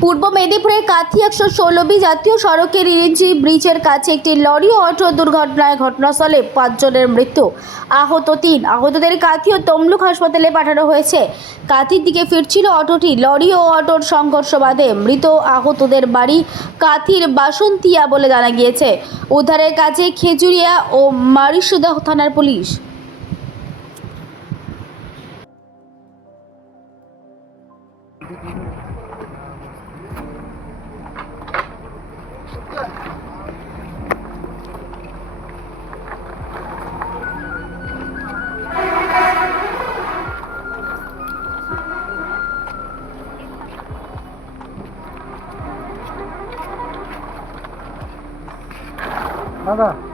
পূর্ব মেদিনীপুরের কাথি একশো ষোলো বি জাতীয় সড়কের ইরিঞ্জি ব্রিজের কাছে একটি লরি অটো দুর্ঘটনায় ঘটনাস্থলে পাঁচজনের মৃত্যু। আহত তিন। আহতদের কাথি ও তমলুক হাসপাতালে পাঠানো হয়েছে। কাথির দিকে ফিরছিল অটোটি। লরি ও অটোর সংঘর্ষ বাদে মৃত আহতদের বাড়ি কাথির বাসন্তিয়া বলে জানা গিয়েছে। উদ্ধারের কাজে খেজুরিয়া ও মারিসুদা থানার পুলিশ। 儿子。